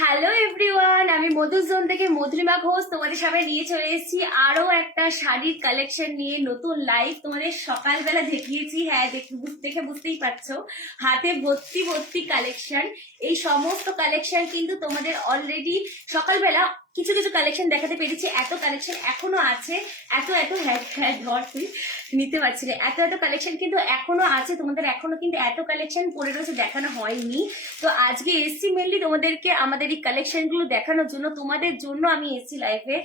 Hello everyone, আমি মধুজোন থেকে মধুরিমা ঘোষ তোমাদের সামনে নিয়ে চলে এসেছি আরো একটা শাড়ির কালেকশন নিয়ে। নতুন লাইভ তোমাদের সকালবেলা দেখিয়েছি। হ্যাঁ, দেখে বুঝতেই পারছো হাতে ভর্তি ভর্তি কালেকশন। এই সমস্ত কালেকশন কিন্তু তোমাদের অলরেডি সকালবেলা কিছু কিছু কালেকশন দেখাতে পেরেছি। এত কালেকশন এখনো আছে, এত হ্যাঁ ধর তুই নিতে পারছি না, এত কালেকশন কিন্তু এখনো আছে তোমাদের। এখনো কিন্তু এত কালেকশন পড়ে রয়েছে, দেখানো হয়নি। তো আজকে এসছি মেনলি তোমাদেরকে আমাদের এই কালেকশন গুলো দেখানোর জন্য। তোমাদের জন্য আমি এসছি লাইভে,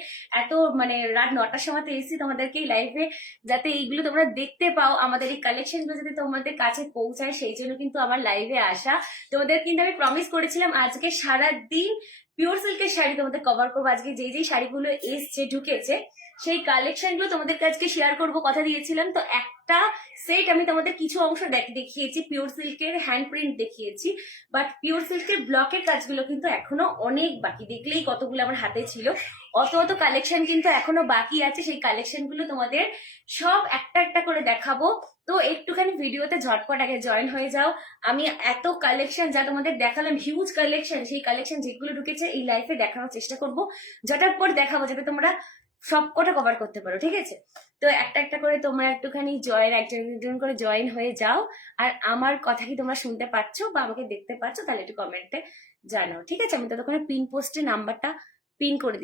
এত মানে রাত 9টার সময়তে এসছি তোমাদেরকে এই লাইভে, যাতে এইগুলো তোমরা দেখতে পাও, আমাদের এই কালেকশন গুলো যাতে তোমাদের কাছে পৌঁছায়, সেই জন্য কিন্তু আমার লাইভে আসা। তোমাদের কিন্তু আমি প্রমিস করেছিলাম আজকে সারাদিন পিওর সিল্কের শাড়ি তোমাদের কভার করবো। আজকে যেই শাড়িগুলো এসছে ঢুকেছে সেই কালেকশন গুলো তোমাদের কাছে শেয়ার করবো, কথা দিয়েছিলাম। তো একটা সেট আমি তোমাদের কিছু অংশ দেখিয়েছি, পিওর সিল্কের হ্যান্ড প্রিন্ট দেখিয়েছি, বাট পিওর সিল্কের ব্লকের কাজগুলো কিন্তু এখনো অনেক বাকি। দেখলেই কতগুলো আমার হাতে ছিল, অত কালেকশন কিন্তু এখনো বাকি আছে। সেই কালেকশন গুলো তোমাদের সব একটা একটা করে দেখাবো। তো একটুখানি ভিডিওতে ঝটপট আগে জয়েন হয়ে যাও। আমি এত কালেকশন যা তোমাদের দেখালাম, হিউজ কালেকশন, সেই কালেকশন যেগুলো ঢুকেছে এই লাইফে দেখানোর চেষ্টা করবো, ঝটাপট দেখাবো যাতে তোমরা সবকটা কভার করতে পারো, ঠিক আছে? তো একটা একটা করে তোমরা একটুখানি একজন করে জয়েন হয়ে যাও। আর আমার কথা কি তোমরা শুনতে পাচ্ছ বা আমাকে দেখতে পাচ্ছ, তাহলে একটু কমেন্টে জানাও, ঠিক আছে? আমি ততক্ষণে পিন পোস্টে নাম্বারটা পিন করে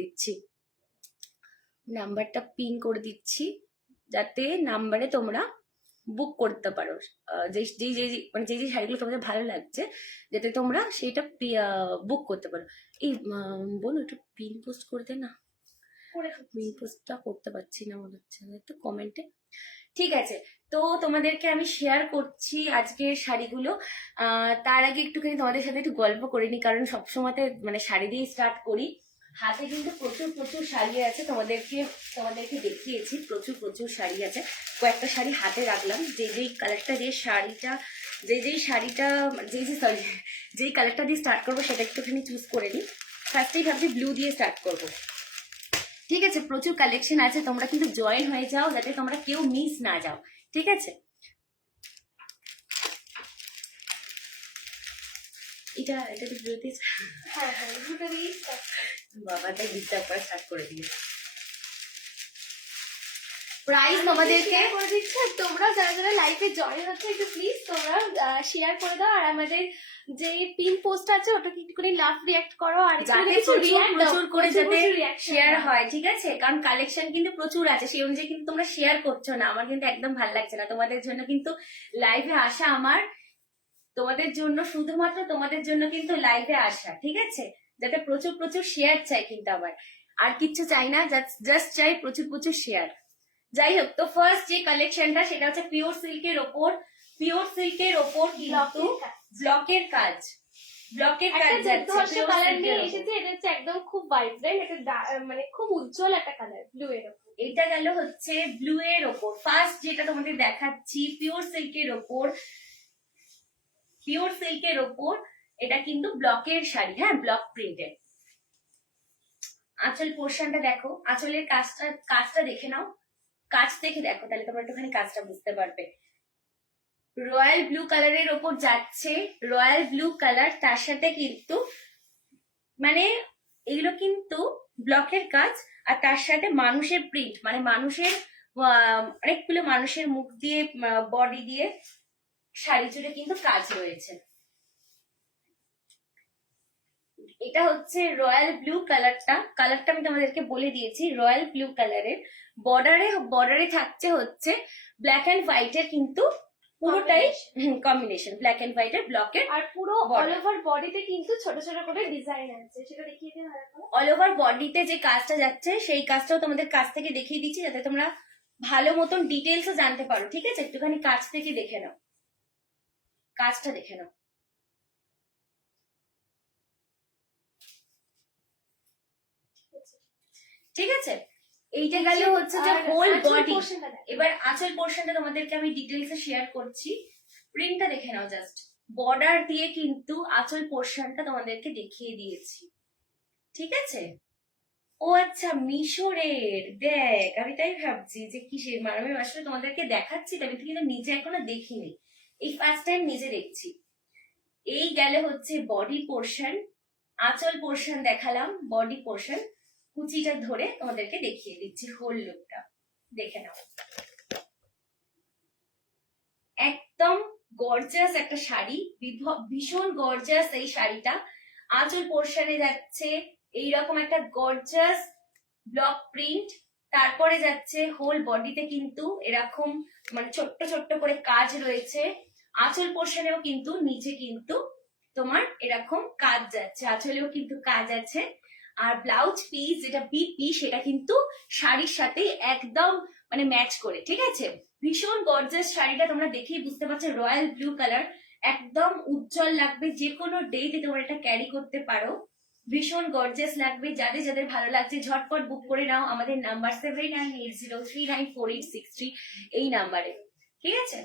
দিচ্ছি, যাতে নাম্বারে তোমরা বুক করতে পারো। যে মানে যে শাড়িগুলো তোমাদের ভালো লাগছে, যাতে তোমরা সেইটা বুক করতে পারো। এই বলো একটু পিন পোস্ট করে দে না, পিন পোস্টটা করতে পারছি না মনে হচ্ছে, একটু কমেন্টে। ঠিক আছে, তো তোমাদেরকে আমি শেয়ার করছি আজকের শাড়িগুলো। তার আগে একটুখানি তোমাদের সাথে একটু গল্প করে নি, কারণ সবসময়তে মানে শাড়ি দিয়ে স্টার্ট করি। হাতে কিন্তু প্রচুর শাড়ি আছে, তোমাদেরকে দেখিয়েছি, প্রচুর শাড়ি আছে। কয়েকটা শাড়ি হাতে রাখলাম, যেই কালারটা দিয়ে শাড়িটা যেই কালারটা দিয়ে স্টার্ট করবো সেটা একটুখানি চুজ করে নিই। ফার্স্টেই ভাবছি ব্লু দিয়ে স্টার্ট করবো, ঠিক আছে? প্রচুর কালেকশন আছে, তোমরা কিন্তু জয়েন হয়ে যাও যাতে তোমরা কেউ মিস না যাও, ঠিক আছে? এটা তো ব্লুতে, হ্যাঁ ব্লুটা দিয়ে বাবা তাই ডিস্টার্ব করে স্টার্ট করে দিয়ে প্রাইস তোমাদেরকে করে দিচ্ছে। তোমরা যারা লাইভে জয়েন হচ্ছে একটু প্লিজ তোমরা শেয়ার করে দাও, আর আমাদের যে পিন পোস্ট আছে ওটাকে একটুখানি লাভ রিয়াক্ট করো, আর যাতে প্রচুর করে যাতে শেয়ার হয়, ঠিক আছে? কারণ কালেকশন কিন্তু প্রচুর আছে, সেই অনুযায়ী কিন্তু তোমরা শেয়ার করছো না, আমার কিন্তু একদম ভালো লাগছে না। তোমাদের জন্য কিন্তু লাইভে আসা আমার, তোমাদের জন্য, শুধুমাত্র তোমাদের জন্য কিন্তু লাইভে আসা, ঠিক আছে? যাতে প্রচুর শেয়ার চাই কিন্তু আমার, আর কিচ্ছু চাই না, জাস্ট চাই প্রচুর শেয়ার। যাই হোক, তো ফার্স্ট যে কালেকশনটা সেটা হচ্ছে পিওর সিল্কের ওপর কিন্তু ব্লকের কাজ যাচ্ছে। কালার নিয়ে এসেছে, এটা হচ্ছে একদম খুব ভাইব্রেন্ট, এটা মানে খুব উজ্জ্বল একটা কালার ব্লু এর ওপর। এটা গেল হচ্ছে ব্লু এর ওপর। ফার্স্ট যেটা তোমাদের দেখাচ্ছি পিওর সিল্কের ওপর, এটা কিন্তু ব্লকের শাড়ি, হ্যাঁ ব্লক প্রিন্টের। আঁচল পোর্শনটা দেখো, আঁচলের কাজটা দেখে নাও, কাজ দেখে দেখো, তাহলে তোমরা একটুখানি কাজটা বুঝতে পারবে। রয়্যাল ব্লু কালারের ওপর যাচ্ছে, রয়্যাল ব্লু কালার, তার সাথে কিন্তু মানে এগুলো কিন্তু ব্লকের কাজ, আর তার সাথে মানুষের প্রিন্ট, মানে মানুষের অনেকগুলো মানুষের মুখ দিয়ে, বডি দিয়ে শাড়ি জুড়ে কিন্তু কাজ রয়েছে। এটা হচ্ছে রয়্যাল ব্লু কালারটা আমি তোমাদেরকে বলে দিয়েছি, রয়্যাল ব্লু কালারের। বর্ডারে থাকছে হচ্ছে ব্ল্যাক এন্ড হোয়াইটের, কিন্তু পুরোটাই কম্বিনেশন ব্ল্যাক এন্ড হোয়াইটের ব্লকের। আর পুরো অল ওভার বডিতে কিন্তু ছোট করে ডিজাইন আছে, সেটা দেখিয়ে দিন। অল ওভার বডিতে যে কাজটা যাচ্ছে সেই কাজটাও তোমাদের কাছ থেকে দেখিয়ে দিচ্ছি, যাতে তোমরা ভালো মতন ডিটেলসও জানতে পারো, ঠিক আছে? একটুখানি কাছ থেকে দেখে নাও, কাজটা দেখে নাও, ঠিক আছে? এইটা গেল হচ্ছে যে হোল বডি। এবার আঁচল পোর্শনটা তোমাদেরকে আমি ডিটেলসে শেয়ার করছি, প্রিন্টটা দেখে নাও জাস্ট। বর্ডার দিয়ে কিন্তু আঁচল পোর্শনটা তোমাদেরকে দেখিয়ে দিয়েছি, ঠিক আছে? ও আচ্ছা, মিশরের। দেখ, আমি তাই ভাবছি যে কিসের, আমি আসলে তোমাদেরকে দেখাচ্ছি, আমি কিন্তু নিজে এখনো দেখিনি, এই ফার্স্ট টাইম নিজে দেখছি। এই গেলে হচ্ছে বডি পোর্শন, আঁচল পোর্শন দেখালাম, বডি পোর্শন, কুচিটা ধরে তোমাদেরকে দেখিয়ে দিচ্ছি হোল লুকটা, দেখে নাও। একদম গর্জাস একটা শাড়ি, ভীষণ গর্জাস এই শাড়িটা। আঁচল পোর্শনে যাচ্ছে এইরকম একটা গর্জাস ব্লক প্রিন্ট, তারপরে যাচ্ছে হোল বডিতে কিন্তু এরকম মানে ছোট্ট ছোট্ট করে কাজ রয়েছে। আঁচল পোর্শনেও কিন্তু নিচে কিন্তু তোমার এরকম কাজ যাচ্ছে, আঁচলেও কিন্তু কাজ আছে। আর ব্লাউজ পিস যেটা বিপি সেটা কিন্তু শাড়ির সাথে একদম মানে ম্যাচ করে, ঠিক আছে। ভীষণ গর্জাস শাড়িটা, তোমরা দেখেই বুঝতে পারছো রয়্যাল ব্লু কালার, একদম উজ্জ্বল লাগবে, যে কোনো ডেতে তোমরা এটা ক্যারি করতে পারো, ভীষণ গর্জাস লাগবে। যাদের যাদের ভালো লাগছে ঝটপট বুক করে নাও আমাদের নাম্বার 7980394863 এই নাম্বারে, ঠিক আছে।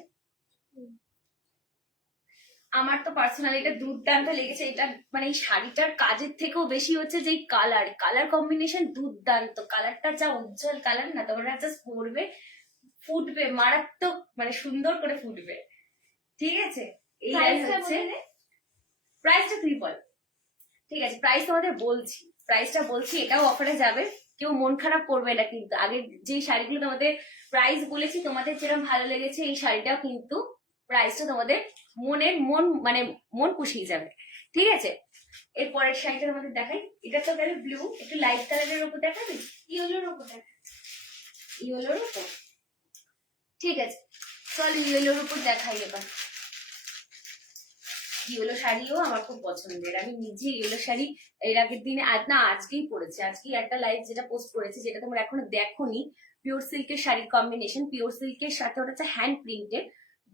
আমার তো পার্সোনালি এটা দুর্দান্ত লেগেছে, এটা মানে এই শাড়িটার কাজের থেকেও বেশি হচ্ছে যে কালার কম্বিনেশন দুর্দান্ত, কালারটা যা উজ্জ্বল কালার না, তোমরা জাস্ট পরবে ফুটবে মারাত্মক, মানে সুন্দর করে ফুটবে, ঠিক আছে। এই হচ্ছে প্রাইসটা তুই বল, ঠিক আছে। প্রাইস তোমাদের বলছি, প্রাইসটা বলছি, এটাও অফারে যাবে, কেউ মন খারাপ করবে না কিন্তু। আগে যে শাড়িগুলো তোমাদের প্রাইস বলেছি তোমাদের যেরকম ভালো লেগেছে, এই শাড়িটাও কিন্তু প্রাইসটা তোমাদের মানে মন পুষিয়ে যাবে, ঠিক আছে। এর পরের শাড়িটা তোমাদের দেখাই, এটা তো গেলে ব্লু, একটু লাইট কালারের উপর দেখাবি, ইয়েলোর উপর দেখা, ইয়েলোর উপর, ঠিক আছে। চল ইয়েলোর উপর দেখাই এবার। ইয়েলো শাড়িও আমার খুব পছন্দের, আমি নিজে ইয়েলো শাড়ি এর আগের দিনে আজকেই পরেছি, আজকেই একটা লাইভ যেটা পোস্ট করেছি, যেটা তোমরা এখনো দেখোনি, পিওর সিল্কের শাড়ির কম্বিনেশন, পিওর সিল্কের সাথে ওটা হচ্ছে হ্যান্ড প্রিন্টেড,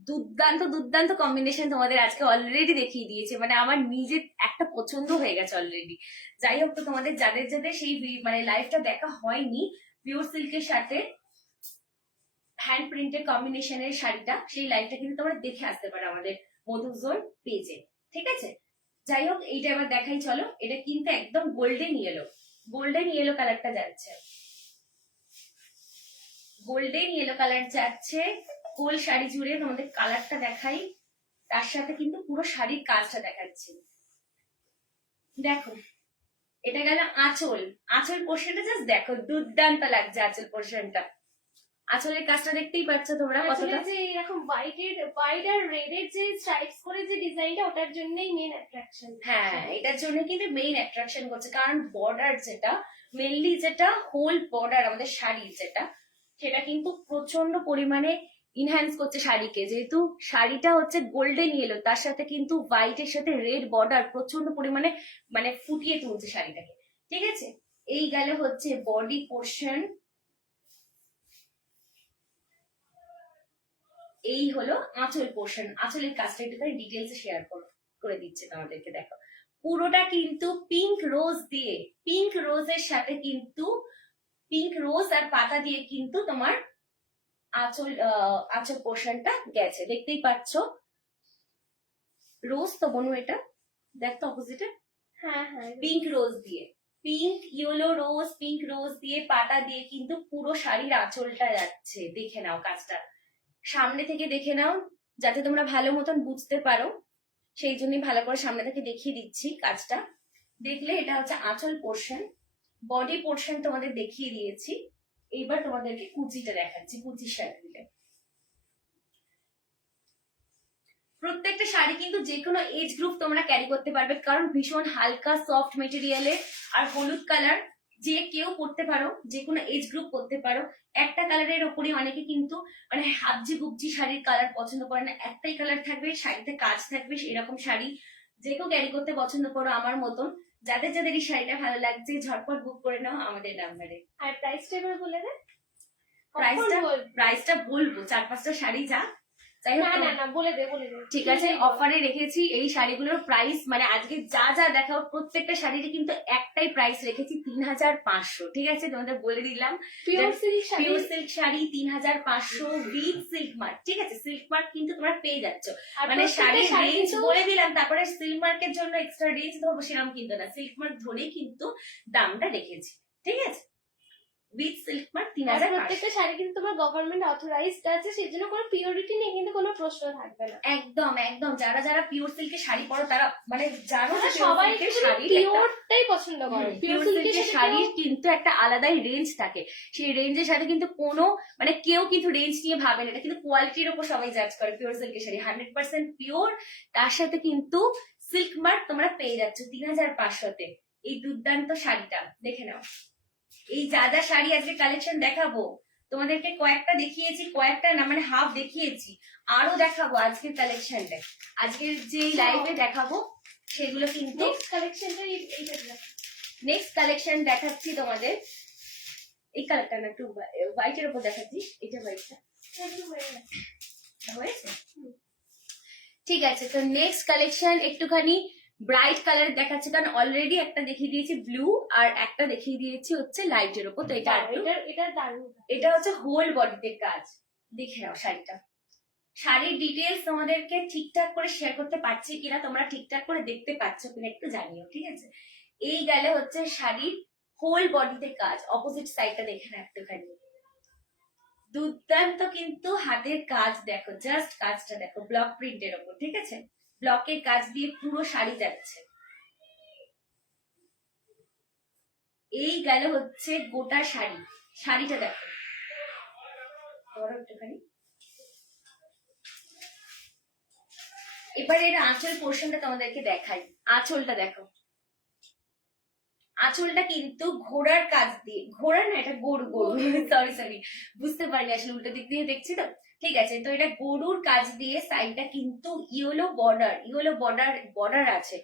দুর্দান্ত দুর্দান্ত কম্বিনেশন তোমাদের আজকে অলরেডি দেখিয়ে দিয়েছে, মানে আমার নিজের একটা পছন্দ হয়ে গেছে অলরেডি। যাই হোক, তো তোমাদের যাদের যাদের সেই মানে লাইভটা দেখা হয়নি, পিওর সিল্কের সাথে হ্যান্ড প্রিন্টেড কম্বিনেশনের শাড়িটা, সেই লাইভটা কিন্তু তোমরা দেখে আসতে পারো আমাদের মধুজোন পেজে, ঠিক আছে। যাই হোক, এইটা এবার দেখাই চলো। এটা কিন্তু একদম গোল্ডেন ইয়েলো কালারটা যাচ্ছে, গোল্ডেন ইয়েলো কালার যাচ্ছে ফুল শাড়ি জুড়ে, তোমাদের কালারটা দেখাই, তার সাথে কিন্তু পুরো শাড়ির কাজটা দেখাচ্ছি। দেখো, এটা গেল আঁচল পোর্শনটা, জাস্ট দেখো দুর্দান্ত লাগছে আঁচল পোর্শনটা। আঁচলের কাজটা দেখতেই পাচ্ছ তোমরা কতটা, যে এরকম হোয়াইট আর রেড এর যে স্ট্রাইপস করে যে ডিজাইনটা, ওটার জন্যই মেইন অ্যাট্রাকশন। হ্যাঁ, এটার জন্য কিন্তু মেইন অ্যাট্রাকশন করছে, কারণ বর্ডার যেটা মেইনলি যেটা হোল বর্ডার আমাদের শাড়ির যেটা, সেটা কিন্তু প্রচন্ড পরিমাণে ইনহ্যান্স করছে শাড়িকে। যেহেতু শাড়িটা হচ্ছে গোল্ডেন ইয়েলো, তার সাথে কিন্তু হোয়াইটের সাথে রেড বর্ডার প্রচন্ড পরিমাণে মানে ফুটিয়ে তুলছে শাড়িটাকে, ঠিক আছে। এই গেল হচ্ছে বডি পোর্শন, এই হলো আঁচল পোর্শন। আঁচলের কাজটা একটু ডিটেলসে শেয়ার করে দিচ্ছে তোমাদেরকে। দেখো, পুরোটা কিন্তু পিঙ্ক রোজ দিয়ে, পিঙ্ক রোজের সাথে কিন্তু পিঙ্ক রোজ আর পাতা দিয়ে কিন্তু তোমার আঁচল পোর্শনটা গেছে, দেখতেই পাচ্ছ। রোজ তো বনু, এটা দেখ তো অপোজিটে, হ্যাঁ হ্যাঁ, পিঙ্ক রোজ দিয়ে, পিঙ্ক ইয়েলো রোজ, পিঙ্ক রোজ দিয়ে পাতা দিয়ে কিন্তু পুরো শাড়ির আঁচলটা যাচ্ছে। দেখে নাও কাজটা, সামনে থেকে দেখে নাও যাতে তোমরা ভালো মতন বুঝতে পারো, সেই জন্যই ভালো করে সামনে থেকে দেখিয়ে দিচ্ছি কাজটা। দেখলে এটা হচ্ছে আঁচল পোর্শন, বডি পোর্শন তোমাদের দেখিয়ে দিয়েছি। এইবার তোমাদেরকে কুচিটা দেখাচ্ছি, কুচির সাথে দিলে প্রত্যেকটা শাড়ি কিন্তু যে কোনো এজ গ্রুপ তোমরা ক্যারি করতে পারবে, কারণ ভীষণ হালকা সফট মেটেরিয়ালে আর হলুদ কালার, যে কেউ পরতে পারো, যে কোনো এজ গ্রুপ পরতে পারো। একটা কালারের ওপরই অনেকে কিন্তু মানে হাবজি গুবজি শাড়ির কালার পছন্দ করে না, একটাই কালার থাকবে, শাড়িতে কাজ থাকবে, সেরকম শাড়ি যে কেউ ক্যারি করতে পছন্দ করো আমার মতন। যাদের যাদের এই শাড়িটা ভালো লাগছে ঝটপট বুক করে নাও আমাদের নাম্বারে। আর প্রাইসটা এবার বলে দে। প্রাইসটা বলবো, 4-5টা শাড়ি যা, না বলে দে ঠিক আছে। অফারে রেখেছি এই শাড়িগুলোর প্রাইস, মানে আজকে যা যা দেখাও প্রত্যেকটা শাড়ির কিন্তু একটাই প্রাইস রেখেছি 3500, ঠিক আছে। তোমাদের বলে দিলাম pure silk sari 3500 with silk mark, ঠিক আছে। সিল্ক মার্ক কিন্তু তোমরা পেয়ে যাচ্ছ, মানে শাড়ির রেঞ্জ বলে দিলাম, তারপরে সিল্ক মার্কের জন্য এক্সট্রা রেঞ্জ ধরবো সেরকম কিন্তু না, সিল্ক মার্ক ধরেই কিন্তু দামটা রেখেছি, ঠিক আছে। উইথ সিল্ক মার্ক আর 3500। প্রত্যেকটা শাড়ি কিন্তু তোমার গভর্নমেন্ট অথরাইজড আছে, সেই জন্য কোনো পিওরিটি নিয়ে কিন্তু কোনো প্রশ্ন থাকবে না। একদম একদম, যারা যারা পিওর সিল্কের শাড়ি পরো তারা মানে জানো আমরা যে সবাই শাড়ি পিওরটাই পছন্দ করে। পিওর সিল্কের শাড়ির কিন্তু একটা আলাদাই রেঞ্জ থাকে, সেই রেঞ্জের সাথে কিন্তু কোনো মানে কেউ কিন্তু রেঞ্জ নিয়ে ভাবে না, এটা কিন্তু কোয়ালিটির উপর সবাই জাজ করে। পিওর সিল্কের শাড়ি 100% পিওর, তার সাথে কিন্তু সিল্ক মার্ক তোমরা পেয়ে যাচ্ছ 3500-তে। এই দুর্দান্ত শাড়িটা দেখে নাও। এই যা যা শাড়ি আজকে কালেকশন দেখাবো তোমাদেরকে কয়েকটা দেখিয়েছি, কয়েকটা না মানে হাফ দেখিয়েছি, আরো দেখাবো আজকের কালেকশনটা। আজকের যে লাইভে দেখাবো সেগুলো কিন্তু নেক্সট কালেকশনটা এইটা নেক্সট কালেকশন দেখাচ্ছি তোমাদের। এই কালারটা না একটু হোয়াইটের উপর দেখাচ্ছি, এটা হোয়াইটটা হয়েছে। ঠিক আছে, তো নেক্সট কালেকশন একটুখানি ব্রাইট কালার দেখাচ্ছে, কারণ অলরেডি একটা দেখিয়ে দিয়েছি ব্লু আর একটা দেখিয়ে দিয়েছি হচ্ছে লাইটের উপর। তো এটা এটা দারুণ। এটা হচ্ছে হোল বডিতে কাজ। দেখে নাও শাড়িটা, শাড়ির ডিটেলস তোমাদেরকে ঠিকঠাক করে শেয়ার করতে পারছি কিনা, তোমরা ঠিকঠাক করে দেখতে পাচ্ছ কিনা একটু জানিও, ঠিক আছে। এই গেলে হচ্ছে শাড়ির হোল বডিতে কাজ। অপোজিট সাইডটা দেখে না একটুখানি, দুর্দান্ত কিন্তু হাতের কাজ দেখো, জাস্ট কাজটা দেখো ব্লক প্রিন্টের ওপর, ঠিক আছে। ব্লকের কাজ দিয়ে পুরো শাড়ি যাচ্ছে। এই গেল হচ্ছে গোটা শাড়ি, শাড়িটা দেখো একটুখানি। এবারে এর আঁচল পোর্শনটা তোমাদেরকে দেখাই। আঁচলটা দেখো, আঁচলটা কিন্তু ঘোড়ার কাজ দিয়ে, ঘোড়া না এটা গরু, সরি বুঝতে পারিনি আসলে, উল্টো দিক দিয়ে দেখছি তো। ঠিক আছে, তো এটা গরুর কাজ দিয়ে সাইডটা কিন্তু ইয়েলো বর্ডার আছে।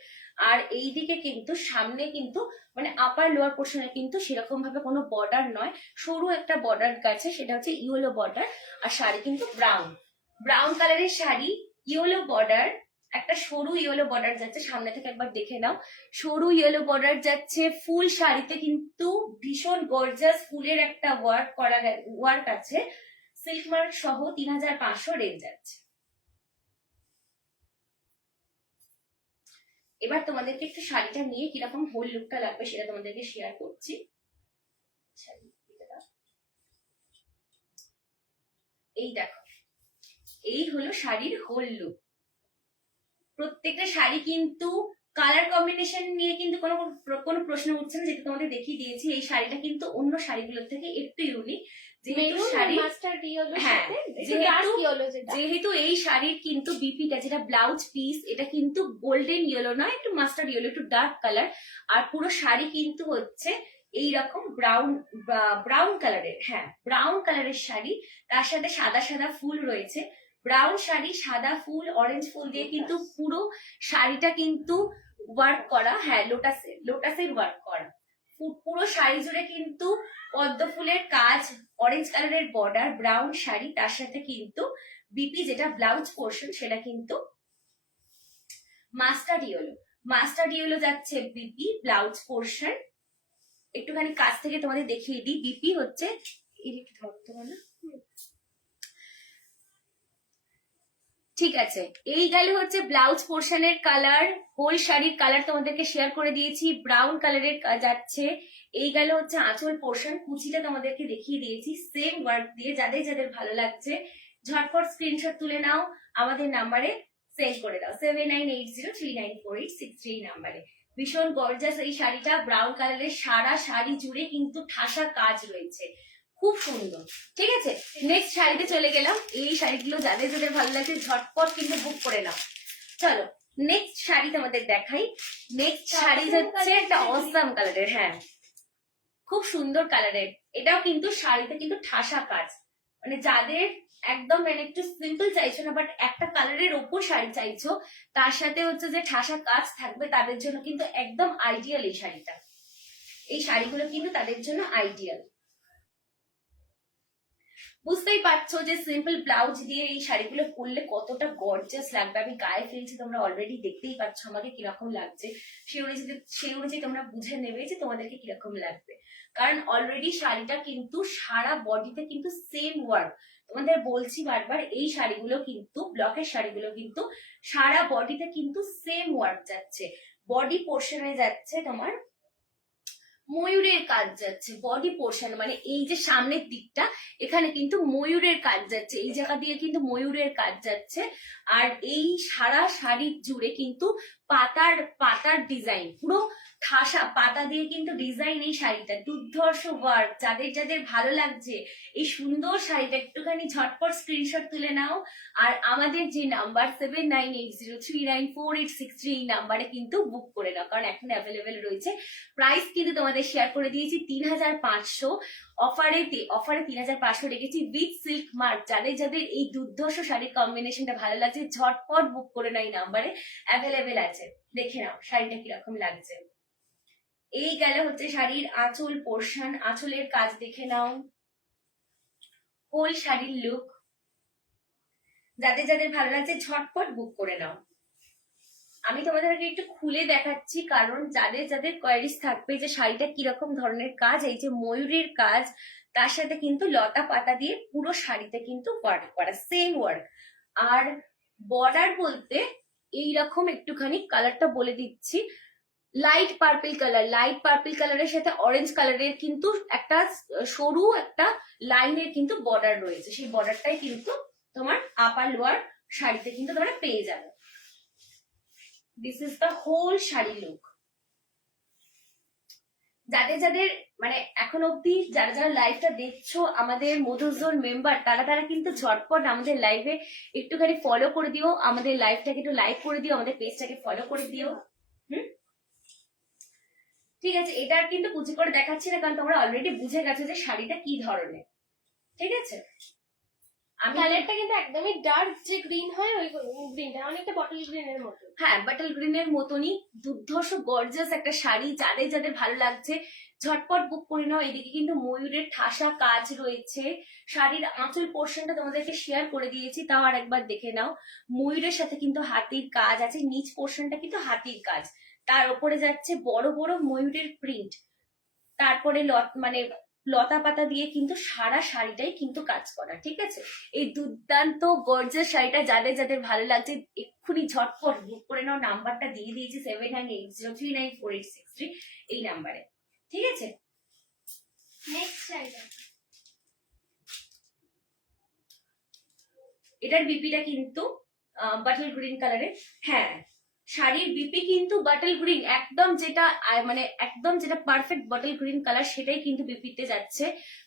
আর এই দিকে কিন্তু সামনে কিন্তু মানে আপার লোয়ার পোর্শনে কিন্তু সেরকম ভাবে কোনো বর্ডার নয়, সরু একটা বর্ডার আছে, সেটা হচ্ছে ইয়েলো বর্ডার। আর শাড়ি কিন্তু ব্রাউন কালারের শাড়ি, ইয়েলো বর্ডার, একটা সরু ইয়েলো বর্ডার যাচ্ছে, সামনে থেকে একবার দেখে নাও। সরু ইয়েলো বর্ডার যাচ্ছে, ফুল শাড়িতে কিন্তু ভীষণ গর্জাস ফুলের একটা ওয়ার্ক আছে, সিল্ক মার্ক সহ 3500 রেঞ্জ আছে। এবার তোমাদেরকে একটু শাড়িটা নিয়ে কিরকম হোল লুকটা লাগবে সেটা তোমাদেরকে শেয়ার করছি। এই দেখো, এই হলো শাড়ির হোল লুক। প্রত্যেকটা শাড়ি কিন্তু কালার কম্বিনেশন নিয়ে কিন্তু কোনো প্রশ্ন উঠছে না, যেটা তোমাদের দেখিয়ে দিয়েছি। এই শাড়িটা কিন্তু অন্য শাড়িগুলোর থেকে একটু ইউনিক, যেহেতু যেহেতু এই শাড়ির কিন্তু বিপিটা যেটা ব্লাউজ পিস, এটা কিন্তু গোল্ডেন ইয়েলো নয়, একটু মাস্টার্ড ইয়েলো, একটু ডার্ক কালার। আর পুরো শাড়ি কিন্তু হচ্ছে এইরকম ব্রাউন কালারের, হ্যাঁ ব্রাউন কালারের শাড়ি, তার সাথে সাদা সাদা ফুল রয়েছে। ব্রাউন শাড়ি, সাদা ফুল, অরেঞ্জ ফুল দিয়ে কিন্তু পুরো শাড়িটা কিন্তু ওয়ার্ক করা, হ্যাঁ লোটাসের ওয়ার্ক করা। পুরো শাড়ি জুড়ে কিন্তু পদ্ম ফুলের কাজ, অরেঞ্জ কালারের বর্ডার, ব্রাউন শাড়ি, তার সাথে কিন্তু বিপি যেটা ব্লাউজ পোর্শন সেটা কিন্তু মাস্টার্ড ইয়েলো যাচ্ছে বিপি ব্লাউজ পোর্শন। একটুখানি কাছ থেকে তোমাদের দেখিয়ে দিই, বিপি হচ্ছে ঠিক আছে। এই গেল হচ্ছে ব্লাউজ পোর্শনের কালার, হোল শাড়ির কালার তোমাদেরকে শেয়ার করে দিয়েছি, ব্রাউন কালারের যাচ্ছে। এই গেল হচ্ছে আঁচল পোর্শন, কুচিটা তোমাদেরকে দেখিয়ে দিয়েছি সেম ওয়ার্ক দিয়ে। যাদের যাদের ভালো লাগছে ঝটপট স্ক্রিনশট তুলে নাও, আমাদের নাম্বারে সেন্ড করে দাও 7980394863 নাম্বারে। ভীষণ গর্জাস এই শাড়িটা, ব্রাউন কালারের, সারা শাড়ি জুড়ে কিন্তু ঠাসা কাজ রয়েছে, খুব সুন্দর। ঠিক আছে, নেক্সট শাড়িতে চলে গেলাম। এই শাড়িগুলো যাদের যাদের ভালো লাগছে ঝটপট কিন্তু বুক করে নাও। চলো নেক্সট শাড়ি তোমাদের দেখাই। নেক্সট শাড়ি হচ্ছে একটা অসাম কালারের, হ্যাঁ খুব সুন্দর কালারের। এটাও কিন্তু শাড়িতে কিন্তু ঠাসা কাজ, মানে যাদের একদম মানে একটু সিম্পল চাইছো না বাট একটা কালারের ওপর শাড়ি চাইছো, তার সাথে হচ্ছে যে ঠাসা কাজ থাকবে, তাদের জন্য কিন্তু একদম আইডিয়াল এই শাড়িটা। এই শাড়িগুলো কিন্তু তাদের জন্য আইডিয়াল। বুঝতেই পারছো যে সিম্পল ব্লাউজ দিয়ে এই শাড়িগুলো পরলে কতটা গর্জাস লাগবে। আমি গায়ে ফেলছি, তোমরা অলরেডি দেখতেই পাচ্ছ আমাকে কিরকম লাগছে, সেই অনুযায়ী তোমরা বুঝে নেবে যে তোমাদেরকে কিরকম লাগবে। কারণ অলরেডি শাড়িটা কিন্তু সারা বডিতে কিন্তু সেম ওয়ার্ক, তোমাদের বলছি বারবার, এই শাড়িগুলো কিন্তু ব্লকের শাড়িগুলো কিন্তু সারা বডিতে কিন্তু সেম ওয়ার্ক যাচ্ছে। বডি পোর্শনে যাচ্ছে তোমার ময়ূরের কাজ যাচ্ছে বডি পোর্শন, মানে এই যে সামনের দিকটা এখানে কিন্তু ময়ূরের কাজ যাচ্ছে, এই জায়গা দিয়ে কিন্তু ময়ূরের কাজ যাচ্ছে। আর এই সারা শাড়ির জুড়ে কিন্তু পাতার পাতার ডিজাইন, পুরো ঠাসা পাতা দিয়ে কিন্তু ডিজাইন এই শাড়িটা, দুর্ধর্ষ ওয়ার্ক। যাদের যাদের ভালো লাগছে এই সুন্দর শাড়িটা একটুখানি ঝটপট স্ক্রিনশট তুলে নাও, আর আমাদের যে নাম্বার 7980394863 এই নাম্বারে কিন্তু বুক করে নাও, কারণ এখন অ্যাভেলেবেল রয়েছে। প্রাইস কিন্তু তোমাদের শেয়ার করে দিয়েছি 3500, অফারে 3500 রেখেছি উইথ সিল্ক মার্ক। যাদের যাদের এই দুর্ধর্ষ শাড়ির কম্বিনেশনটা ভালো লাগছে ঝটপট বুক করে নাও, এই নাম্বারে অ্যাভেলেবেল আছে। দেখে নাও শাড়িটা কিরকম লাগছে। এই গেল হচ্ছে শাড়ির আঁচল পোর্শন, আঁচলের কাজ দেখে নাও, হোল শাড়ির লুক। যাদের যাদের ভালো লাগছে ঝটপট বুক করে নাও। আমি তোমাদেরকে একটু খুলে দেখাচ্ছি, কারণ যাদের যাদের কোয়ারিজ থাকবে যে শাড়িটা কিরকম ধরনের কাজ, এই যে ময়ূরের কাজ তার সাথে কিন্তু লতা পাতা দিয়ে পুরো শাড়িতে কিন্তু ওয়ার্ক করা, সেম ওয়ার্ক। আর বর্ডার বলতে এইরকম একটুখানি কালারটা বলে দিচ্ছি, light purple colour, light purple কালারের সাথে অরেঞ্জ কালারের কিন্তু একটা সরু একটা লাইনের কিন্তু বর্ডার রয়েছে, সেই বর্ডারটাই কিন্তু তোমার আপার লোয়ার শাড়িতে কিন্তু তোমরা পেয়ে যাবে। This is the whole sari look. যাদের যাদের মানে এখন অব্দি যারা যারা লাইভটা দেখছো আমাদের মধুজোন মেম্বার, তারা তারা কিন্তু ঝটপট আমাদের লাইভে একটুখানি ফলো করে দিও, আমাদের লাইভটাকে একটু লাইক করে দিও, আমাদের পেজটাকে ফলো করে দিও। ঠিক আছে, এটা আর কিন্তু কুচি করে দেখাচ্ছি না, কারণ তোমরা অলরেডি বুঝে গেছো যে শাড়িটা কি ধরনের। ঠিক আছে, আমি কালারটা কিন্তু একদমই ডার্ক যে গ্রিন হয় ওই গ্রিনটা অনেকটা বটল গ্রিনের মতো। হ্যাঁ, বাটল গ্রিনের মতনই দুর্ধর্ষ গর্জিয়াস একটা শাড়ি। যাদের যাদের ভালো লাগছে ঝটপট বুক করে নাও। এদিকে কিন্তু ময়ূরের ঠাসা কাজ রয়েছে, শাড়ির আঁচল পোর্শনটা তোমাদেরকে শেয়ার করে দিয়েছি, তাও আর একবার দেখে নাও। ময়ূরের সাথে কিন্তু হাতির কাজ আছে, নিচ পোর্শনটা কিন্তু হাতির কাজ, তার উপরে যাচ্ছে বড় বড় ময়ূরের প্রিন্ট, তারপরে মানে লতা পাতা দিয়ে কিন্তু সারা শাড়িটাই কিন্তু কাজ করা। ঠিক আছে, এই দুর্দান্ত গর্জিয়াস শাড়িটা যাদের যাদের ভালো লাগছে এক্ষুনি ঝটপট বুক করে নাও। নাম্বারটা দিয়ে দিয়েছি 7980394863 এই নাম্বারে। ঠিক আছে, নেক্সট শাড়িটা, এটার বিপিটা কিন্তু বাটল গ্রিন কালারের। হ্যাঁ, শাড়ির বিপি কিন্তু বাটল গ্রিন, একদম যেটা মানে একদম যেটা পারফেক্ট বাটল গ্রিন কালার সেটাই কিন্তু বিপিতে যাচ্ছে।